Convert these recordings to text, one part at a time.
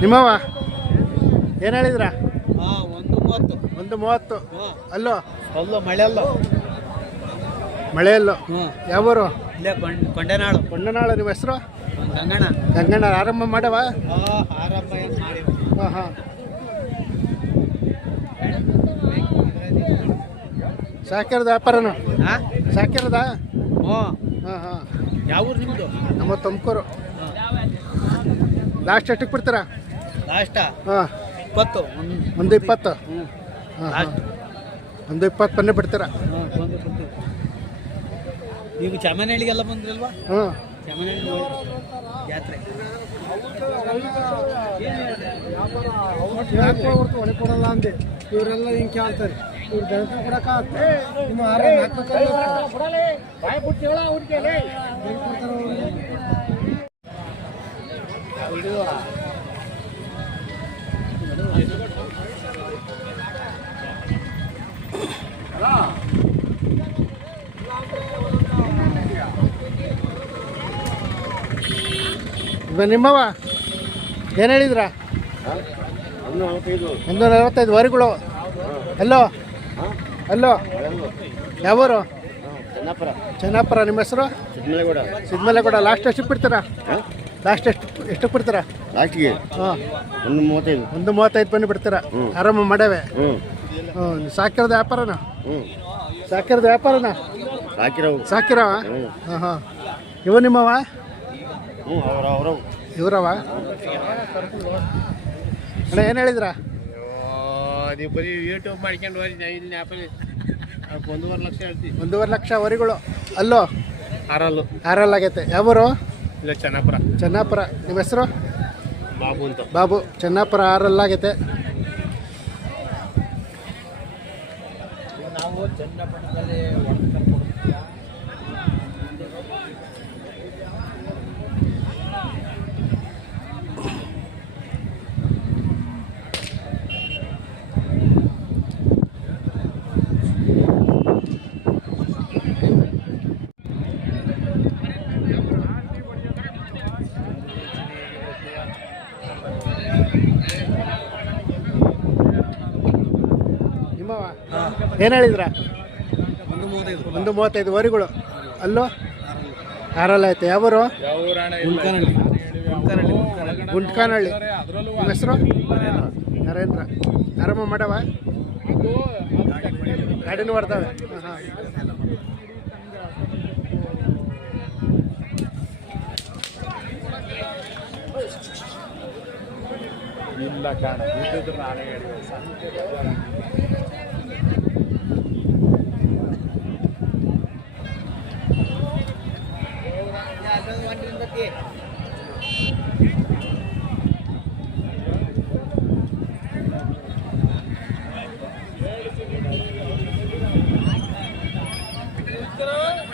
ನಿಮ್ಮವ ಏನು ಹೇಳಿದ್ರ? 1:30. ಅಲ್ಲೋ ಅಲ್ಲೋ ಮಳೆಯಲ್ಲೋ ಮಳೆಯಲ್ಲೋ. ಯಾವೂರು? ಇಲ್ಲೇ ಕೊಂಡನಾಳು. ನಿಮ್ಮ ಹೆಸರು? ಗಂಗಣ್ಣ. ಗಂಗಣ್ಣ ಆರಂಭ ಮಾಡವ? ಆರಂಭ ಏನು ಮಾಡಿ. ಹಾಂ ಹಾಂ. ಸಾಕಿರದ ವ್ಯಾಪಾರನು? ಸಾಕಿರದ? ಹಾಂ ಹಾಂ. ಯಾವ ಊರು ನಿಮ್ಮದು? ನಮ್ಮ ತುಮಕೂರು. ಲಾಸ್ಟ್ ಎಷ್ಟಕ್ಕೆ ಬಿಡ್ತೀರಾ? ಲಾಸ್ಟಾ? ಹಾಂ 20. 1:20. ಹಾಂ 1:20 ಬನ್ನೇ ಬಿಡ್ತೀರಾ? ಈಗ ಚಾಮನಹಳ್ಳಿಗೆಲ್ಲ ಬಂದ್ರಲ್ವಾ? ಹಾಂ ಚಾಮನಹಳ್ಳಿ ಜಾತ್ರೆ. ಒಳಗೆ ಕೊಡಲ್ಲ ಅಂದೆ ಇವರೆಲ್ಲ ಹಿಂಗೆ ಕೇಳ್ತಾರೆ. ಇವ್ರು ದನಕ್ಕೆ ಕೊಡೋಕ್ಕಾಗತ್ತೆ? ನಿಮ್ಮ ನಿಮ್ಮವ ಏನು ಹೇಳಿದ್ರ? 145 ವರಿಗಳು. ಅಲ್ಲೋ ಯಾವೂರು? ಚೆನ್ನಾಪುರ. ನಿಮ್ಮ ಹೆಸರು? ಸಿದ್ಮಲೆಗೌಡ. ಲಾಸ್ಟ್ ಎಷ್ಟಕ್ಕೆ ಬಿಡ್ತೀರಾ? ಲಾಸ್ಟ್ ಎಷ್ಟಕ್ಕೆ ಬಿಡ್ತೀರಾ? ಲಾಸ್ಟಿಗೆ ಹಾಂ 1:35 ಬಂದು ಬಿಡ್ತೀರಾ? ಆರಾಮ ಮಾಡವೆ. ಸಾಕಿರೋದು ವ್ಯಾಪಾರನ? ಸಾಕಿರವ? ಹಾಂ ಹಾಂ. ಇವ ನಿಮ್ಮವ? ಇವರವ? ಅಣ್ಣ ಏನು ಹೇಳಿದ್ರ? ನೀವು ಬರೀ ಯೂಟ್ಯೂಬ್ ಮಾಡ್ಕೊಂಡು ಹೋಗಿ ಇಲ್ಲಿ 1.5 ಲಕ್ಷ ಹೇಳ್ತೀವಿ. 1.5 ಲಕ್ಷ ವರಿಗಳು. ಅಲ್ಲೋ ಆಗೈತೆ. ಯಾವೂರು? ಇಲ್ಲ ಚೆನ್ನಾಪುರ. ನಿಮ್ಮ ಹೆಸರು? ಬಾಬು ಅಂತ. ಬಾಬು. ಚೆನ್ನಾಪುರ 6 ಆಗೈತೆ. ನಾವು ಚನ್ನಪಟ್ಟಣದಲ್ಲಿ ಏನು ಹೇಳಿದ್ರ? 1:35 ವರಿಗಳು. ಅಲ್ಲೋ 6 ಐತೆ. ಯಾವೂರು? ಗುಂಟ್ಕಾನಹಳ್ಳಿ. ನಿಮ್ಮ ಹೆಸರು? ನರೇಂದ್ರ. ಆರಾಮ ಮಾಡವ? ಗಾಡಿನೂ ಬರ್ತವೆ. ಹಾಂ ಇಲ್ಲ ಕಾಣ ಇದ್ದಿದ್ರೆ ನಾನೇ ಹೇಳಿ.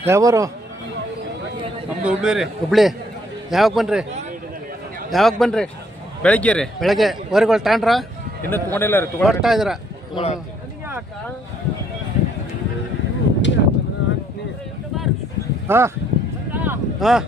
ಯಾವೂರು? ನಮ್ದು ಹುಬ್ಳಿ. ಯಾವಾಗ ಬನ್ರಿ? ಬೆಳಗ್ಗೆ ವರಿಗಳು ತಾಂಡ್ರ? ಇನ್ನೂ ತೊಗೊಂಡಿಲ್ಲ ರೀ. ಕೊಡ್ತಾ ಇದ್ದೀರಾ? ಹಾಂ.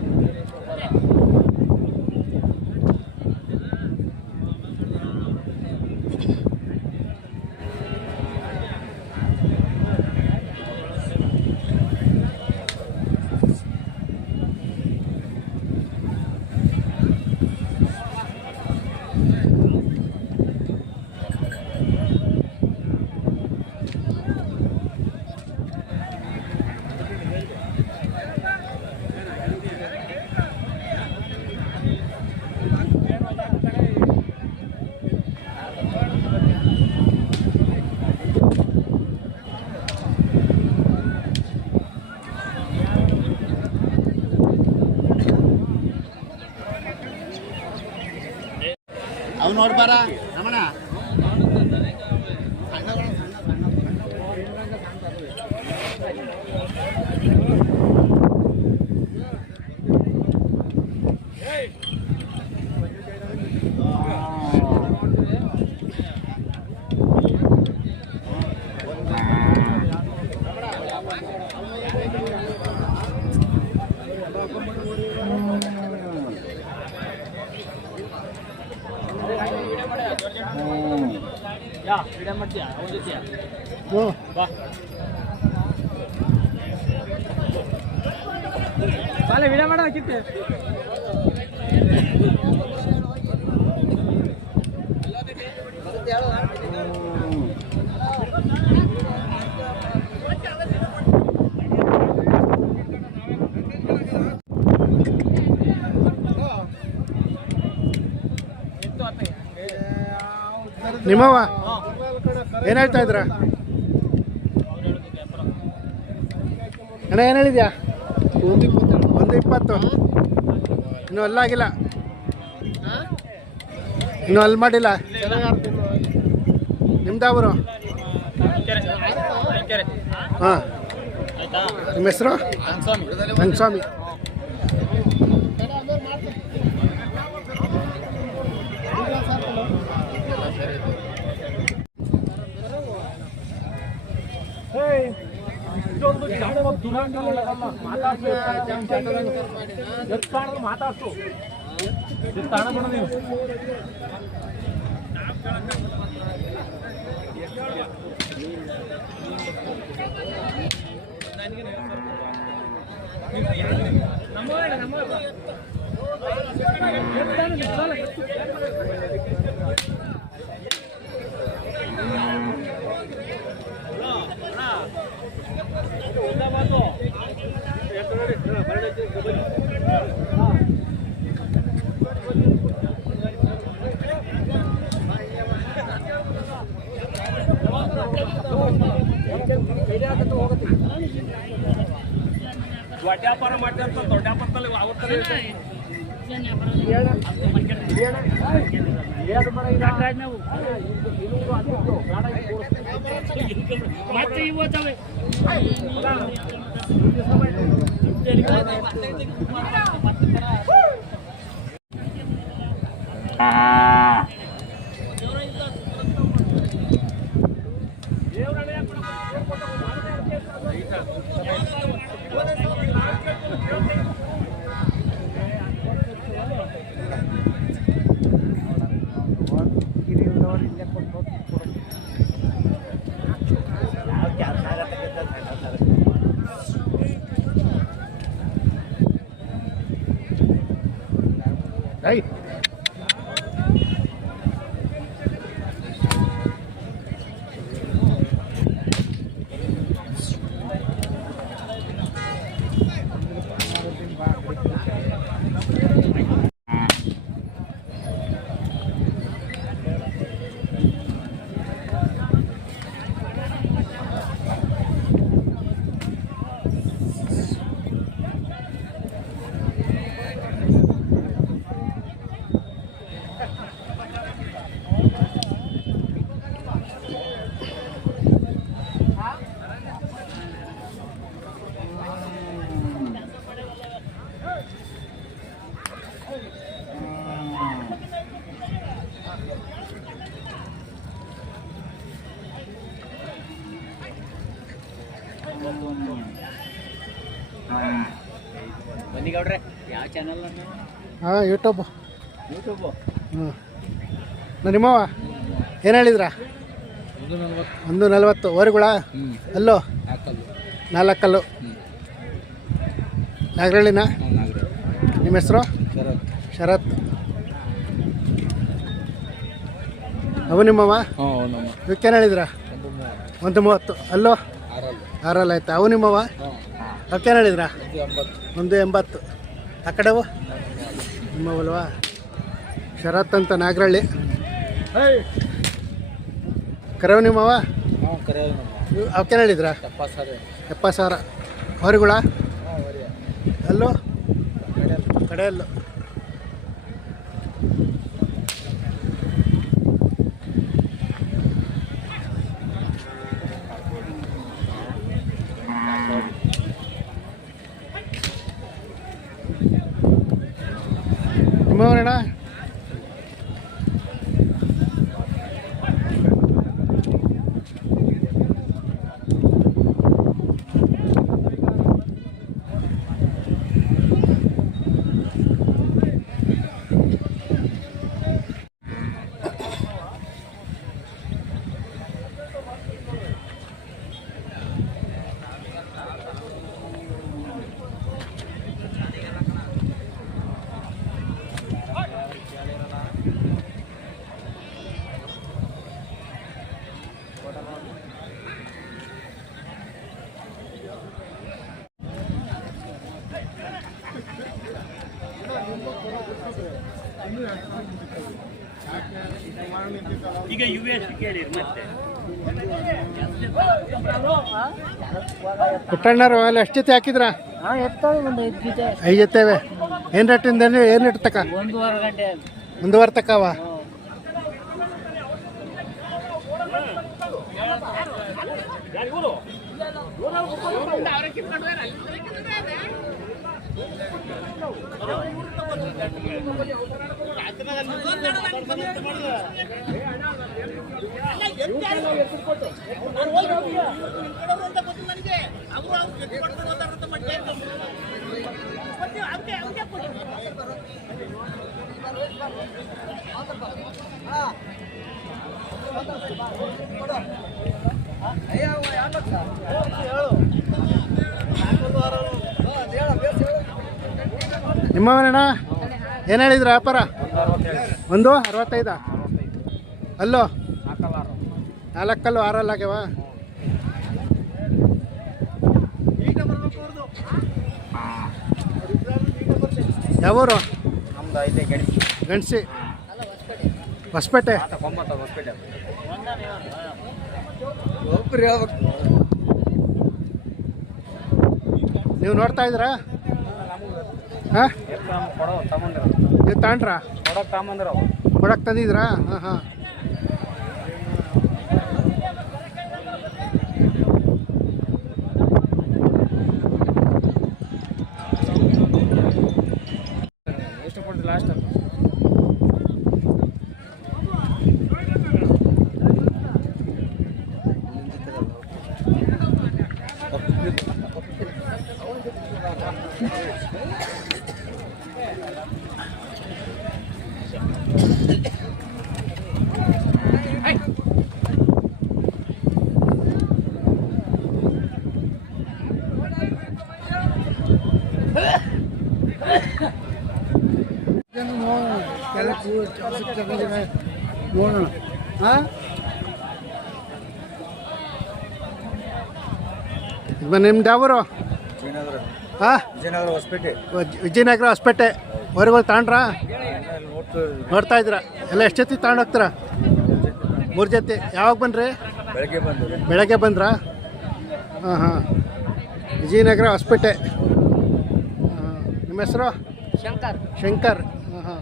ಅವು ನೋಡ್ಬಾರ ರಮಣ. ಹ್ಞೂ ವಿಡಿಯೋ ಮಾಡೋಕ್ಕಿತ್ತು ನಿಮ್ಮವ ಏನು ಹೇಳ್ತಾ ಇದ್ರ ಅಣ್ಣ ಏನು ಹೇಳಿದ್ಯಾ 120 ಇನ್ನೂ ಅಲ್ಲಾಗಿಲ್ಲ ಇನ್ನೂ ಅಲ್ಲಿ ಮಾಡಿಲ್ಲ ನಿಮ್ದಾವರು ಹಾಂ ನಿಮ್ಮ ಹೆಸರು ರಂಗಸ್ವಾಮಿ ಇಷ್ಟೊಂದು ಮಾತಾಡ್ತು ನೀವು ವ್ಯಾಪಾರ ಮಾಡ್ತಾರೆ ದೊಡ್ಡ ವ್ಯಾಪಾರದಲ್ಲಿ ಆಗುತ್ತಾರೆ ಮತ್ತೆ ಇವತ್ತವೆ ರೈಟ್ ಬನ್ನಿ ಗೌಡ್ರೆ ಯಾವ ಚಾನಲ್ ಹಾಂ ಯೂಟ್ಯೂಬ್ ಹ್ಞೂ ನಿಮ್ಮವ ಏನು ಹೇಳಿದ್ರ 140 ಓರಿಗಳ ಅಲ್ಲೋ 4 ಕಲ್ಲು ನಾಗರಳ್ಳಿನ ನಿಮ್ಮ ಹೆಸರು ಶರತ್ ಅವು ನಿಮ್ಮವ ಇವಕ್ಕೇನು ಹೇಳಿದ್ರ 130 ಅಲ್ಲೋ 6 ಆಯ್ತಾ ಅವು ನಿಮ್ಮವ ಅವಕ್ಕೇನು ಹೇಳಿದ್ರ 180 ಆ ಕಡೆವು ನಿಮ್ಮವಲ್ವಾ ಶರತ್ ಅಂತ ನಾಗರಳ್ಳಿ ಕರೆವು ನಿಮ್ಮವ ಅವಕ್ಕೇನು ಹೇಳಿದ್ರ 70,000 ಹೊರಗುಳ ಅಲ್ಲೋ ಕಡೆಯಲ್ಲು ನಿಮ್ಮವನಣ್ಣ ಈಗ ಯು ಎಸ್ ಕೇಳಿರಿ ಮತ್ತೆ ಪುಟ್ಟಣ್ಣರು ಅಲ್ಲಿ ಎಷ್ಟು ಜೊತೆ ಹಾಕಿದ್ರ? ಒಂದು 5 ಜೊತೆ 5 ಜೊತೆವೆ. ಏನು ರೇಟಿಂದ ಏನು ರೇಟ್ ತಕ? 1.5 ಗಂಟೆ 1.5 ತಕವ? ನಿಮ್ಮವನಣ್ಣ ಏನು ಹೇಳಿದ್ರ ವ್ಯಾಪಾರ? 1.65. ಅಲ್ಲೋ 4 ಕಲ್ಲು 6 ಆಗ್ಯಾವ. ಯಾವೂರು? ನಮ್ದು ಐತೆ ಗಣಸಿ ಹೊಸಪೇಟೆ. ನೀವು ನೋಡ್ತಾ ಇದ್ದೀರಾ? ಹಾಂ, ನೀವು ತಗೊಂಡ್ರಾ? ಕೊಡಕ್ಕೆ ತಂದಿದ್ರಾ? ಹಾಂ ಹಾಂ. ಎಷ್ಟು ಕೊಡ್ತೀವಿ ಲಾಸ್ಟ್? ನೋಡೋಣ. ಹಾಂ, ನಿಮ್ದು ಯಾವೂರು? ಹಾಂ, ವಿಜಯನಗರ ಹೊಸಪೇಟೆ. ಹೊರಗಳು ತಗೊಂಡ್ರಾ? ನೋಡ್ತಾ ಇದ್ದೀರಾ? ಎಲ್ಲ ಎಷ್ಟು ಜೊತೆ ತಗೊಂಡು ಹೋಗ್ತೀರಾ? 3 ಜೊತೆ. ಯಾವಾಗ ಬನ್ರಿ? ಬೆಳಗ್ಗೆ ಬಂದ್ರಾ? ಹಾಂ ಹಾಂ. ವಿಜಯನಗರ ಹೊಸಪೇಟೆ. ನಿಮ್ಮ ಹೆಸರು? ಶಂಕರ್. ಹಾಂ ಹಾಂ.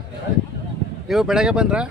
ನೀವು ಬೆಳಗ್ಗೆ ಬಂದ್ರಾ?